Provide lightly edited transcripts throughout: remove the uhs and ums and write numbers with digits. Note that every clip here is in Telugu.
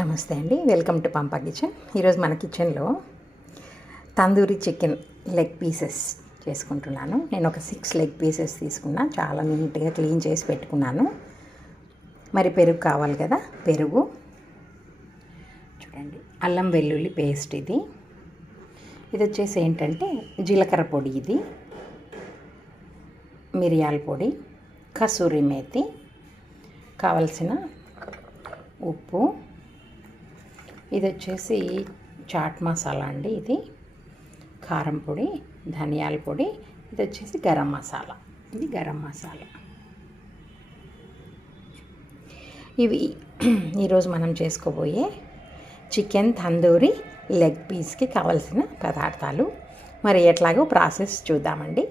నమస్తే అండి, వెల్కమ్ టు పంపా కిచెన్. ఈరోజు మన కిచెన్లో తందూరి చికెన్ లెగ్ పీసెస్ చేసుకుంటున్నాను. నేను ఒక 6 లెగ్ పీసెస్ తీసుకున్నా, చాలా నీట్గా క్లీన్ చేసి పెట్టుకున్నాను. మరి పెరుగు కావాలి కదా, పెరుగు చూడండి. అల్లం వెల్లుల్లి పేస్ట్ ఇది వచ్చేసి ఏంటంటే జీలకర్ర పొడి, ఇది మిరియాల పొడి, కసూరి మేతి, కావలసిన ఉప్పు, ఇది వచ్చేసి చాట్ మసాలా అండి, ఇది కారం పొడి, ధనియాల పొడి, ఇది వచ్చేసి గరం మసాలా, ఇది గరం మసాలా. ఇవి ఈరోజు మనం చేసుకోబోయే చికెన్ తందూరి లెగ్ పీస్కి కావలసిన పదార్థాలు. మరి ఎట్లాగో ప్రాసెస్ చూద్దామండి.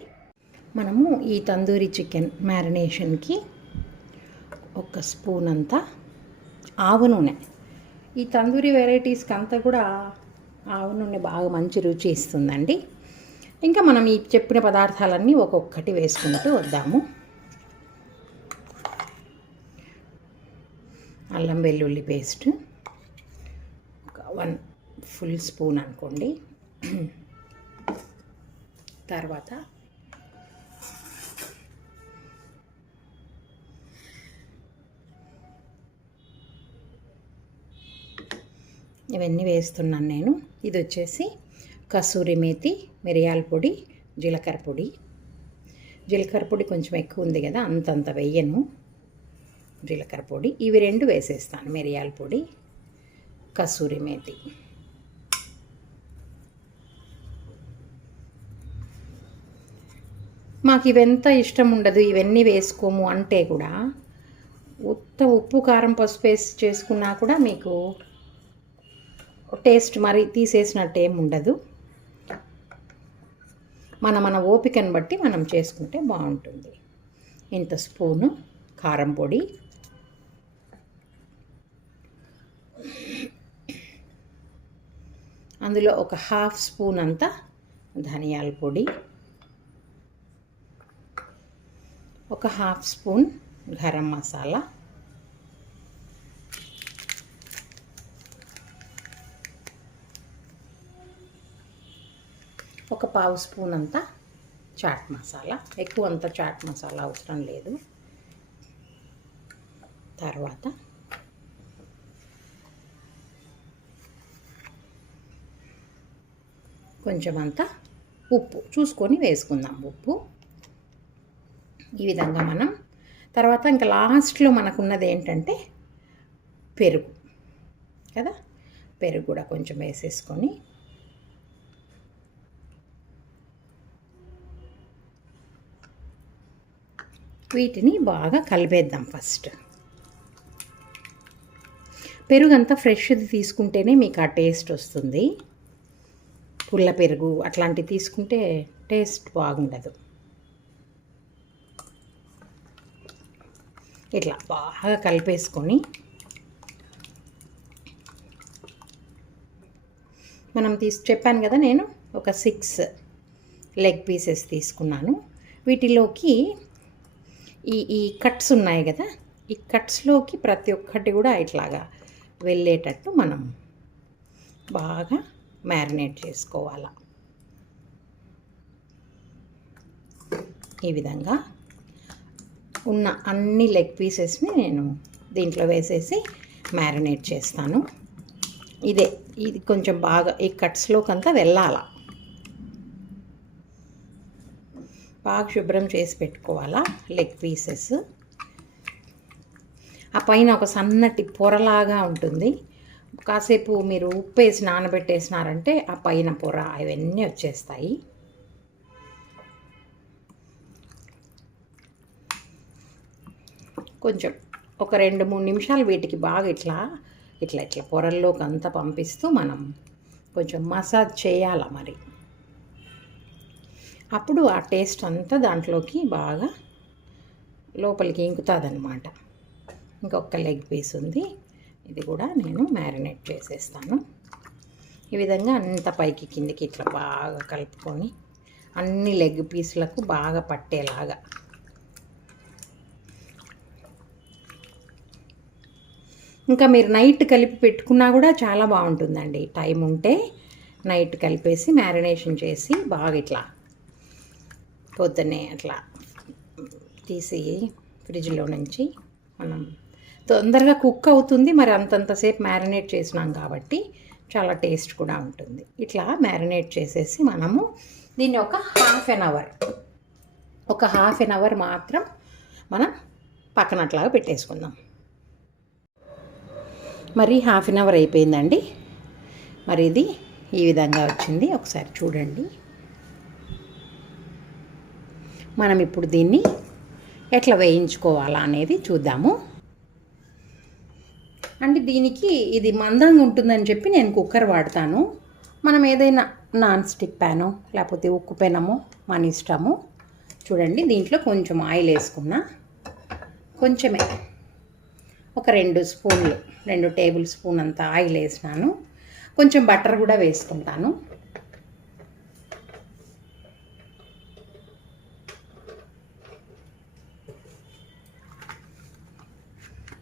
మనము ఈ తందూరి చికెన్ మ్యారినేషన్కి 1 స్పూన్ అంతా ఆవు నూనె, ఈ తందూరి వెరైటీస్కి అంతా కూడా ఆవు నూనె బాగా మంచి రుచి ఇస్తుందండి. ఇంకా మనం ఈ చెప్పిన పదార్థాలన్నీ ఒక్కొక్కటి వేసుకుంటూ వద్దాము. అల్లం వెల్లుల్లి పేస్ట్ 1 ఫుల్ స్పూన్ అనుకోండి. తర్వాత ఇవన్నీ వేస్తున్నాను నేను. ఇది వచ్చేసి కసూరి మేతి, మిరియాల పొడి, జీలకర్ర పొడి. జీలకర్ర పొడి కొంచెం ఎక్కువ ఉంది కదా, అంతంత వెయ్యను. జీలకర్ర పొడి ఇవి 2 వేసేస్తాను, మిరియాల పొడి, కసూరి మేతి. మాకు ఇవెంత ఇష్టం ఉండదు, ఇవన్నీ వేసుకోము అంటే కూడా ఉప్పు కారం పసుపు వేసి చేసుకున్నా కూడా మీకు టేస్ట్ మరి తీసేసినట్టు ఏమి ఉండదు. మన ఓపికను బట్టి మనం చేసుకుంటే బాగుంటుంది. ఇంత స్పూను కారం పొడి, అందులో ఒక 1/2 స్పూన్ అంతా ధనియాల పొడి, ఒక 1/2 స్పూన్ గరం మసాలా, ఒక 1/2 స్పూన్ అంతా చాట్ మసాలా. ఎక్కువ అంత చాట్ మసాలా అవసరం లేదు. తర్వాత కొంచెం అంతా ఉప్పు చూసుకొని వేసుకుందాం. ఉప్పు ఈ విధంగా మనం తర్వాత ఇంకా లాస్ట్లో మనకున్నది ఏంటంటే పెరుగు కదా, పెరుగు కూడా కొంచెం వేసేసుకొని వీటిని బాగా కలిపేద్దాం. ఫస్ట్ పెరుగు అంతా ఫ్రెష్ది తీసుకుంటేనే మీకు ఆ టేస్ట్ వస్తుంది. పుల్ల పెరుగు అట్లాంటివి తీసుకుంటే టేస్ట్ బాగుండదు. ఇట్లా బాగా కలిపేసుకొని మనం చెప్పాను కదా, నేను ఒక 6 లెగ్ పీసెస్ తీసుకున్నాను. వీటిలోకి ఈ కట్స్ ఉన్నాయి కదా, ఈ కట్స్లోకి ప్రతి ఒక్కటి కూడా ఇట్లాగా వెళ్ళేటట్టు మనం బాగా మ్యారినేట్ చేసుకోవాలి. ఈ విధంగా ఉన్న అన్ని లెగ్ పీసెస్ని నేను దీంట్లో వేసేసి మ్యారినేట్ చేస్తాను. ఇది కొంచెం బాగా ఈ కట్స్లోకి అంతా వెళ్ళాలా, బాగా శుభ్రం చేసి పెట్టుకోవాలా లెగ్ పీసెస్. ఆ పైన ఒక సన్నటి పొరలాగా ఉంటుంది. కాసేపు మీరు ఉప్పు వేసి నానబెట్టేసినారంటే ఆ పైన పొర అవన్నీ వచ్చేస్తాయి. కొంచెం ఒక 2-3 నిమిషాలు వీటికి బాగా ఇట్లా పొరల్లోకి అంతా పంపిస్తూ మనం కొంచెం మసాజ్ చేయాలి. మరి అప్పుడు ఆ టేస్ట్ అంతా దాంట్లోకి బాగా లోపలికి ఇంకుతుంది అన్నమాట. ఇంకొక లెగ్ పీస్ ఉంది, ఇది కూడా నేను మ్యారినేట్ చేసేస్తాను. ఈ విధంగా అంత పైకి కిందికి ఇట్లా బాగా కలుపుకొని అన్ని లెగ్ పీసులకు బాగా పట్టేలాగా ఇంకా మీరు నైట్ కలిపి పెట్టుకున్నా కూడా చాలా బాగుంటుందండి. టైం ఉంటే నైట్ కలిపేసి మ్యారినేషన్ చేసి బాగా ఇట్లా పొద్దున్నే అట్లా తీసి ఫ్రిడ్జ్లో నుంచి మనం తొందరగా కుక్ అవుతుంది. మరి అంతంతసేపు మ్యారినేట్ చేసినాం కాబట్టి చాలా టేస్ట్ కూడా ఉంటుంది. ఇట్లా మ్యారినేట్ చేసేసి మనము దీన్ని ఒక హాఫ్ ఎన్ అవర్ మాత్రం మనం పక్కనట్లాగా పెట్టేసుకుందాం. మరి హాఫ్ ఎన్ అవర్ అయిపోయిందండి. మరి ఇది ఈ విధంగా వచ్చింది. ఒకసారి చూడండి. మనం ఇప్పుడు దీన్ని ఎట్లా వేయించుకోవాలా అనేది చూద్దాము. అంటే దీనికి ఇది మందంగా ఉంటుందని చెప్పి నేను కుక్కర్ వాడతాను. మనం ఏదైనా నాన్ స్టిక్ ప్యానో లేకపోతే ఉక్కు పెనమో మన ఇష్టము. చూడండి, దీంట్లో కొంచెం ఆయిల్ వేసుకున్నా, కొంచెమే ఒక 2 టేబుల్ స్పూన్ అంత ఆయిల్ వేసినాను. కొంచెం బటర్ కూడా వేసుకుంటాను.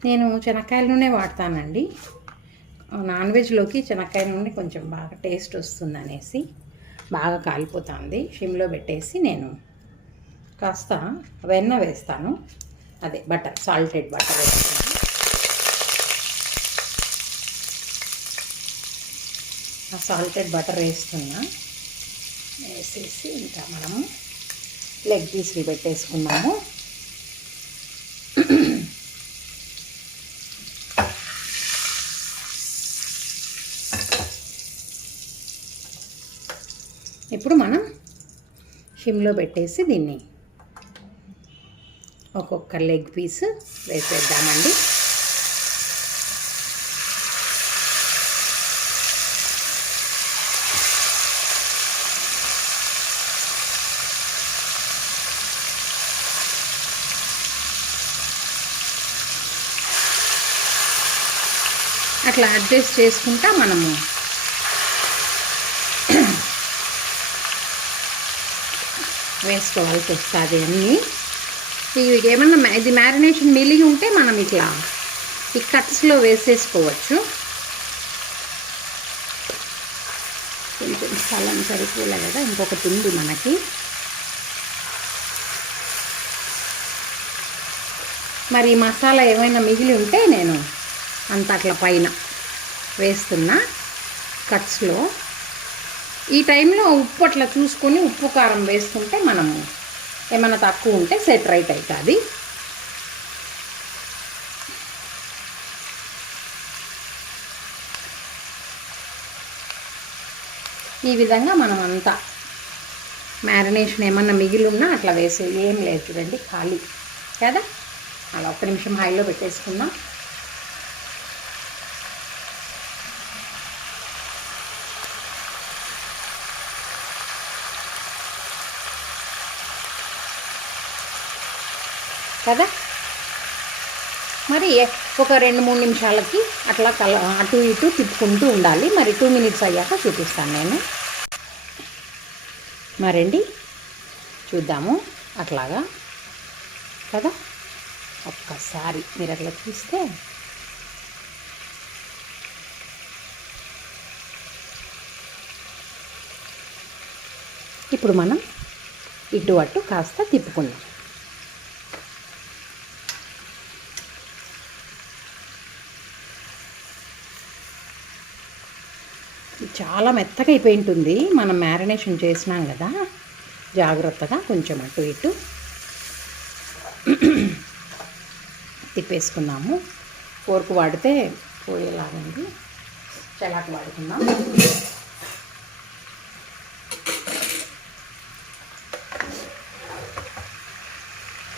నేను శనక్కాయల నూనె వాడతానండి. నాన్ వెజ్లోకి శనక్కాయ నూనె కొంచెం బాగా టేస్ట్ వస్తుందనేసి. బాగా కాలిపోతుంది. సిమ్లో పెట్టేసి నేను కాస్త వెన్న వేస్తాను. అదే బటర్, సాల్టెడ్ బటర్ వేస్తాను. ఆ సాల్టెడ్ బటర్ వేసేసి ఇంకా మనము లెగ్ పీస్లు పెట్టేసుకున్నాము. ఇప్పుడు మనం సిమ్లో పెట్టేసి దీన్ని ఒక్కొక్క లెగ్ పీస్ వేసేద్దామండి. అట్లా అడ్జస్ట్ చేసుకుంటా మనము వేసుకోవాల్సి వస్తుంది అన్నీ. ఇవి ఏమన్నా ఇది మ్యారినేషన్ మిలిగి ఉంటే మనం ఇట్లా ఈ కట్స్లో వేసేసుకోవచ్చు. కొంచెం స్థలం సరిపోలే కదా, ఇంకొకటి ఉంది మనకి. మరి మసాలా ఏమైనా మిగిలి ఉంటే నేను అంత అట్లా పైన వేస్తున్నా కట్స్లో. ఈ టైంలో ఉప్పు అట్లా చూసుకొని ఉప్పు కారం వేసుకుంటే మనము ఏమైనా తక్కువ ఉంటే సెట్ రైట్ అవుతుంది. ఈ విధంగా మనం అంతా మ్యారినేషన్ ఏమన్నా మిగిలి ఉన్నా అట్లా వేసి ఏం లేదు చూడండి, ఖాళీ కదా. అలా 1 నిమిషం హైలో పెట్టేసుకుందాం. కదా మరి ఒక 2-3 నిమిషాలకి అట్లా అటు ఇటు తిప్పుకుంటూ ఉండాలి. మరి 2 మినిట్స్ అయ్యాక చూపిస్తాను నేను. మరండి చూద్దాము అట్లాగా కదా. ఒక్కసారి మీరు అట్లా చూస్తే ఇప్పుడు మనం ఇటు అటు కాస్త తిప్పుకుందాం. చాలా మెత్తగా అయిపోయి ఉంటుంది. మనం మ్యారినేషన్ చేసినాం కదా, జాగ్రత్తగా కొంచెం అటు ఇటు తిప్పేసుకున్నాము. ఫోర్క్ వాడితే పోయేలాగండి, చలాకు వాడుకుందాం.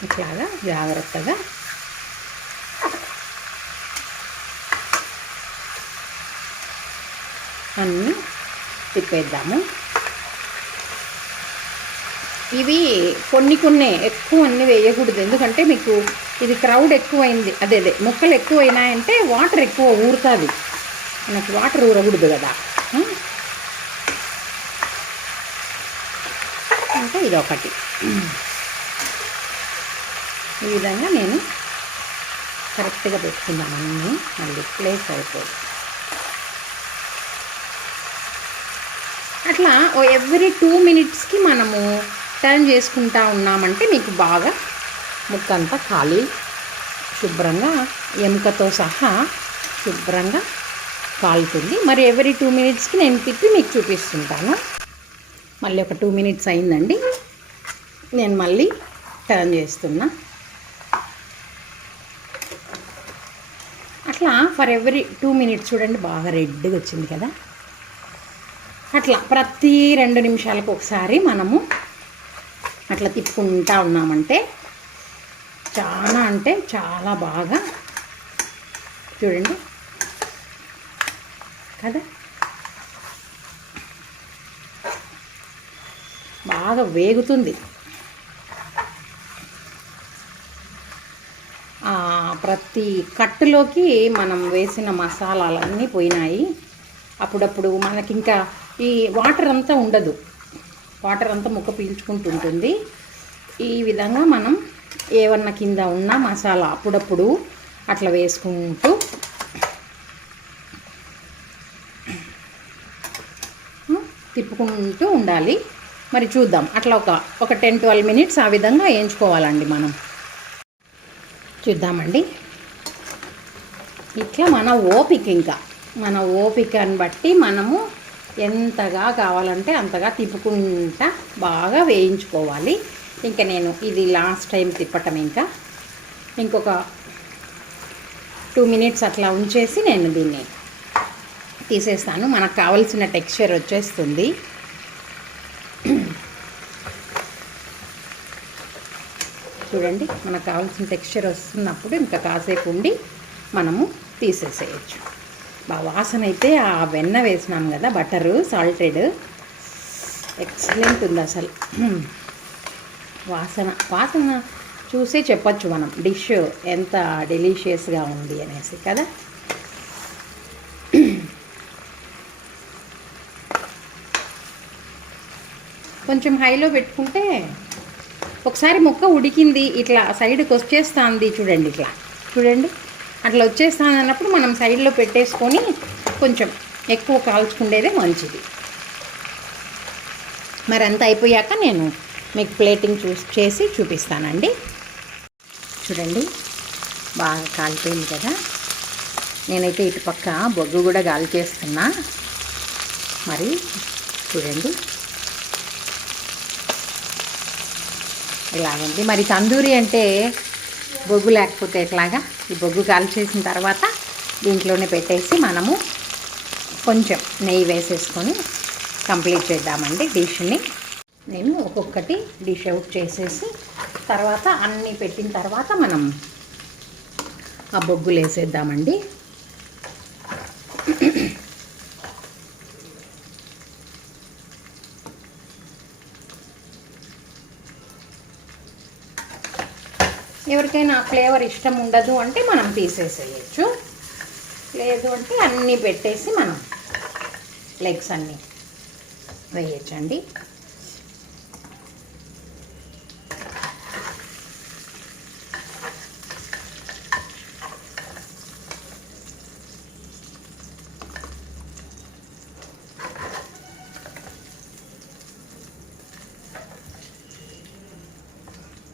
ఇట్లాగా జాగ్రత్తగా అన్నీ తిప్పేద్దాము. ఇవి కొన్ని ఎక్కువ అన్నీ వేయకూడదు, ఎందుకంటే మీకు ఇది క్రౌడ్ ఎక్కువైంది, అదే ముక్కలు ఎక్కువైనాయంటే వాటర్ ఎక్కువ ఊరుతుంది. మనకి వాటర్ ఊరకూడదు కదా. అంటే ఇదొకటి. ఈ విధంగా నేను కరెక్ట్గా పెట్టుకుందాం అన్నీ, మళ్ళీ ప్లేస్ అయిపోదు. అట్లా ఎవ్రీ 2 మినిట్స్కి మనము టర్న్ చేసుకుంటా ఉన్నామంటే మీకు బాగా ముక్కంతా ఖాళీ శుభ్రంగా ఎముకతో సహా శుభ్రంగా కాలుతుంది. మరి ఎవ్రీ 2 మినిట్స్కి నేను తిప్పి మీకు చూపిస్తుంటాను. మళ్ళీ ఒక 2 మినిట్స్ అయిందండి, నేను మళ్ళీ టర్న్ చేస్తున్నా. అట్లా ఫర్ ఎవ్రీ 2 మినిట్స్ చూడండి బాగా రెడ్గా వచ్చింది కదా. అట్లా ప్రతి 2 నిమిషాలకు ఒకసారి మనము అట్లా తిప్పుకుంటా ఉన్నామంటే చాలా అంటే చాలా బాగా చూడండి కదా, బాగా వేగుతుంది. ప్రతి కట్టులోకి మనం వేసిన మసాలాలన్నీ పోయినాయి. అప్పుడప్పుడు మనకి ఇంకా ఈ వాటర్ అంతా ఉండదు, వాటర్ అంతా ముక్క పీల్చుకుంటుంటుంది. ఈ విధంగా మనం ఏమన్నా కింద ఉన్న మసాలా అప్పుడప్పుడు అట్లా వేసుకుంటూ తిప్పుకుంటూ ఉండాలి. మరి చూద్దాం, అట్లా ఒక 10-12 మినిట్స్ ఆ విధంగా వేయించుకోవాలండి మనం. చూద్దామండి. ఇట్లా మన ఓపికని బట్టి మనము ఎంతగా కావాలంటే అంతగా తిప్పుకుంటా బాగా వేయించుకోవాలి. ఇంకా నేను ఇది లాస్ట్ టైం తిప్పటం, ఇంకొక 2 మినిట్స్ అట్లా ఉంచేసి నేను దీన్ని తీసేస్తాను. మనకు కావాల్సిన టెక్స్చర్ వచ్చేస్తుంది. చూడండి, మనకు కావాల్సిన టెక్స్చర్ వస్తున్నప్పుడు ఇంకా కాసేపు ఉండి మనము తీసేసేయచ్చు. వాసన అయితే ఆ వెన్న వేసినాం కదా, బటరు సాల్టెడ్, ఎక్సలెంట్ ఉంది అసలు. వాసన చూసే చెప్పచ్చు మనం డిష్ ఎంత డెలీషియస్గా ఉంది అనేసి కదా. కొంచెం హైలో పెట్టుకుంటే ఒకసారి ముక్క ఉడికింది ఇట్లా సైడ్కి వచ్చేస్తుంది చూడండి, ఇట్లా చూడండి అట్లా వచ్చేస్తుంది అన్నప్పుడు మనం సైడ్లో పెట్టేసుకొని కొంచెం ఎక్కువ కాల్చుకుండేదే మంచిది. మరి అంతా అయిపోయాక నేను మీకు ప్లేటింగ్ చేసి చూపిస్తానండి. చూడండి బాగా కాలిపోయింది కదా. నేనైతే ఇటుపక్క బొగ్గు కూడా గాలి చేస్తున్నా. మరి చూడండి ఇలాగండి. మరి తందూరి అంటే బొగ్గు లేకపోతే ఎట్లాగా? ఈ బొగ్గు కాల్ చేసిన తర్వాత దీంట్లోనే పెట్టేసి మనము కొంచెం నెయ్యి వేసేసుకొని కంప్లీట్ చేద్దామండి డిష్ని. నేను ఒక్కొక్కటి డిష్ అవుట్ చేసేసి తర్వాత అన్నీ పెట్టిన తర్వాత మనం ఆ బొగ్గులు వేసేద్దామండి. ఎవరికైనా ఫ్లేవర్ ఇష్టం ఉండదు అంటే మనం తీసేసేయచ్చు, లేదు అంటే అన్నీ పెట్టేసి మనం లెగ్స్ అన్నీ వేయచ్చండి.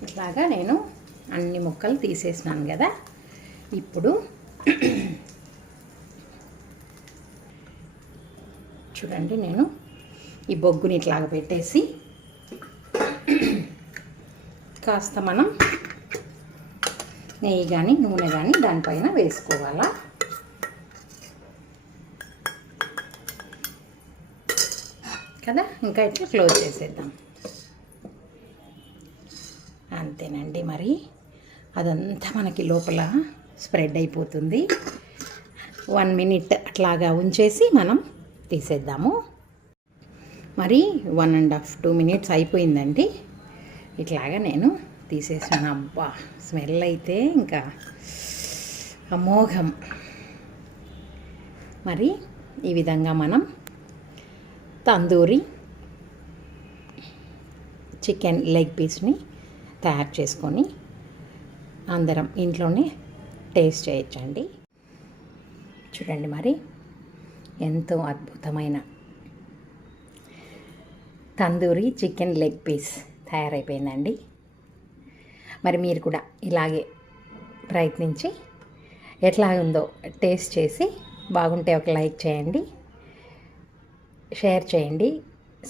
ఇట్లాగా నేను అన్ని ముక్కలు తీసేసినాను కదా. ఇప్పుడు చూడండి, నేను ఈ బొగ్గుని ఇట్లాగా పెట్టేసి కాస్త మనం నెయ్యి కానీ నూనె కానీ దానిపైన వేసుకోవాలా. కదా, ఇంకా ఇట్లా క్లోజ్ చేసేద్దాం. అంతేనండి. మరి అదంతా మనకి లోపల స్ప్రెడ్ అయిపోతుంది. 1 మినిట్ అట్లాగా ఉంచేసి మనం తీసేద్దాము. మరి 1.5-2 మినిట్స్ అయిపోయిందండి. ఇట్లాగా నేను తీసేసాను. అబ్బా, స్మెల్ అయితే ఇంకా అమోఘం. మరి ఈ విధంగా మనం తందూరి చికెన్ లెగ్ పీస్ని తయారు చేసుకొని అందరం ఇంట్లోనే టేస్ట్ చేయొచ్చండి. చూడండి మరి ఎంతో అద్భుతమైన తందూరి చికెన్ లెగ్ పీస్ తయారైపోయిందండి. మరి మీరు కూడా ఇలాగే ప్రయత్నించి ఎట్లా ఉందో టేస్ట్ చేసి బాగుంటే ఒక లైక్ చేయండి, షేర్ చేయండి.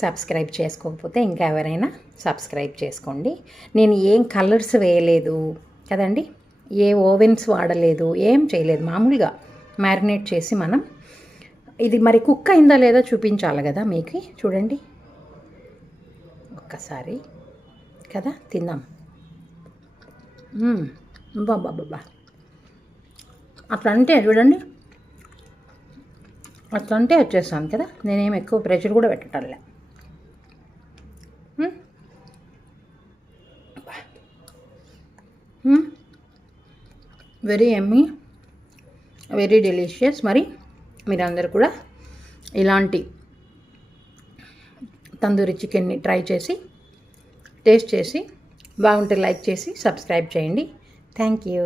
సబ్స్క్రైబ్ చేసుకోకపోతే ఇంకా ఎవరైనా సబ్స్క్రైబ్ చేసుకోండి. నేను ఏం కలర్స్ వేయలేదు కదండి, ఏ ఓవెన్స్ వాడలేదు, ఏం చేయలేదు. మామూలుగా మ్యారినేట్ చేసి మనం ఇది మరి కుక్ అయిందా లేదా చూపించాలి కదా మీకు. చూడండి ఒక్కసారి కదా, తిందాం. బాబా అట్లా అంటే చూడండి, అట్లా అంటే వచ్చేస్తాను కదా. నేనేం ఎక్కువ ప్రెషర్ కూడా పెట్టటంలే. Very yummy, very delicious. మరి మీరందరూ కూడా ఇలాంటి తందూరి చికెన్ని ట్రై చేసి టేస్ట్ చేసి బాగుంటే లైక్ చేసి సబ్స్క్రైబ్ చేయండి. Thank you.